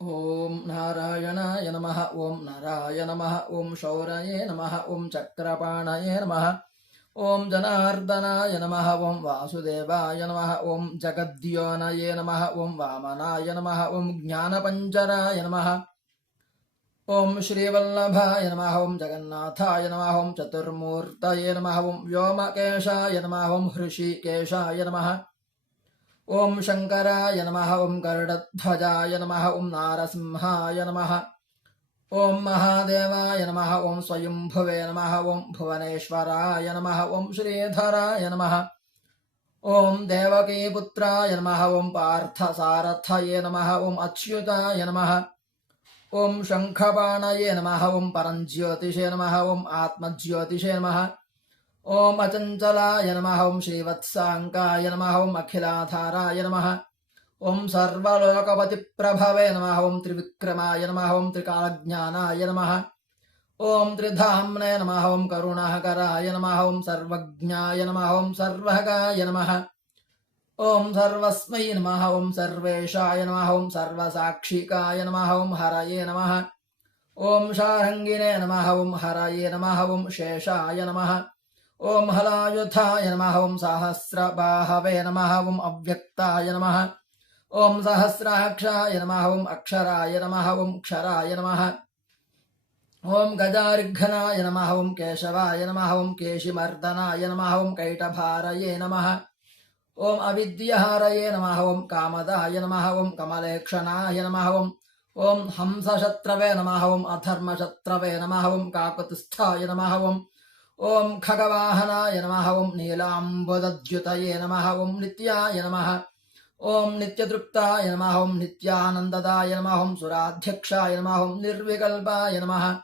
ओम नारायणाय नमः। ओम नराय नमः। ओम शौरये नमः। ओम चक्रपाणये नमः। ओम जनार्दनाय नमः। ओम वासुदेवाय नमः। ओम जगद्योनये नमः। ओम वामनाय नमः। ओम ज्ञानपञ्जराय नमः। ओम श्रीवल्लभाय नमः। ओम जगन्नाथाय नमः। ओम चतुर्मूर्तये नमः। ओम व्योमकेशाय नमः। ओम हृषिकेशाय नमः। ओम शंकराय नमः। ओम गरुडध्वजाय नमः। ओम नारसिंहाय नमः। ओम महादेवाय नमः। ओम स्वयंभुवे नमः। ओम भुवनेश्वराय नमः। ओम श्रीधराय नमः। ओम देवकीपुत्राय नमः। ओम पार्थसारथये नमः। ओम अच्युताय नमः। ओम शंखपाणये नमः। ओम परञ्ज्योतिषे नमः। ओम आत्मज्योतिषे नमः। ओम अचंचलाय नमः। ओम श्रीवत्सांकाय नमः। ओम अखिलाधाराय नमः। ओम सर्वलोकपतिप्रभवे नमः। ओम त्रिविक्रमाय नमः। ओम त्रिकालज्ञानाय नमः। ओम त्रिधाम्ने नमः। ओम करुणाकराय नमः। ओम सर्वज्ञाय नमः। ओम सर्वगाय नमः। ओम सर्वस्मै नमः। ओम सर्वेशाय नमः। ओम सर्वसाक्षिकाय नमः। ओम हरये नमः। ओम शार्ङ्गिने नमः। ओम हरये नमः। ओम शेषाय नमः। ओम हलायुधाय नमः। ओम सहस्रबाहवे नमः। ओम अव्यक्ताय नमः। ओम सहस्राक्षाय नमः। ओम अक्षराय नमः। ओम क्षराय नमः। ओम गजार्घनाय नमः। ओम केशवाय नमः। ओम केशिमर्दनाय नमः। ओम कैटभारये नमः। ओम अविद्याहरये नमः। ओम कामदाय नमः। ओम कमलेक्षणाय नमः। ओम हंसशत्रवे नमः। ओम अधर्मशत्रवे नमः। ओम काकुत्स्थाय नमः। ओम खगवाहनाय नमः। ओम नीलाम्बुदद्युतये नमः। ओम नित्याय नमः। ओम नित्यतृप्ताय नमः। ओम नित्यानन्ददाय नमः। ओम सुराध्यक्षाय नमः। ओम निर्विकल्पाय नमः।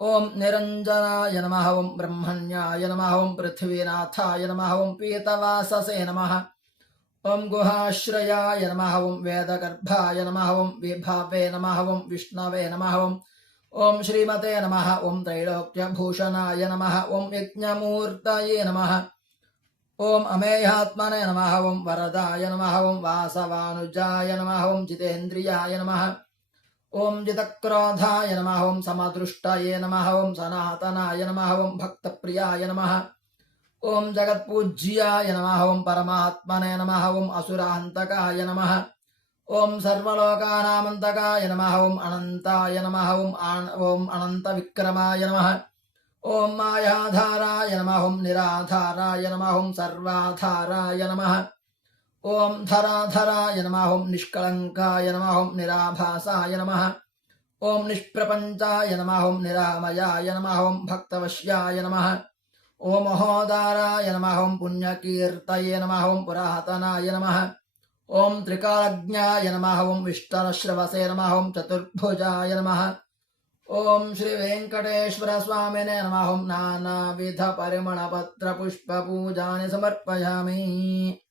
ओम निरञ्जनाय नमः। ओम ब्रह्मण्याय नमः। ओम पृथ्वीनाथाय नमः। ओम पीतवाससे नमः। ओम गुहाश्रयाय नमः। ओम वेदगर्भाय नमः। ओम विभावे नमः। ओम विष्णवे नमः। ओम श्रीमते नमः। ओम त्रैलोक्यभूषणाय नमः। ओम यज्ञमूर्तये नमः। ओम अमेयात्मने नमः। ओम वरदाय नमः। ओम वासवानुजाय नमः। ओम जितेन्द्रियाय नमः। ओम जितक्रोधाय नमः। ओम समदृष्टये नमः। ओम सनातनाय नमः। ओम भक्तप्रियाय नमः। ओम जगत्पूज्याय नमः। ओम परमात्मने नमः। ओम असुरान्तकाय नमः। ओम सर्वलोकानामन्तकाय नमः। ओम अनन्ताय नमः। ओम अनन्तविक्रमाय नमः। ओम मायाधाराय नमः। ओम निराधाराय नमः। ओम सर्वाधाराय नमः। ओम धराधराय नमः। ओम निष्कलङ्काय नमः। ओम निराभासाय नमः। ओम निष्प्रपञ्चाय नमः। ओम निरामयाय नमः। ओम भक्तवश्याय नमः। ओम महोदाराय नमः। ओम पुण्यकीर्तये नमः। ओम पुरातनाय नमः। ओम त्रिकालज्ञाय नमः। ओम विष्टरश्रवसे नमः। ओम चतुर्भुजाय नमः। ओम श्री वेंकटेश्वर स्वामिने नमः। ओम नानाविध परिमళ पत्र पुष्प पूजानि समर्पयामि।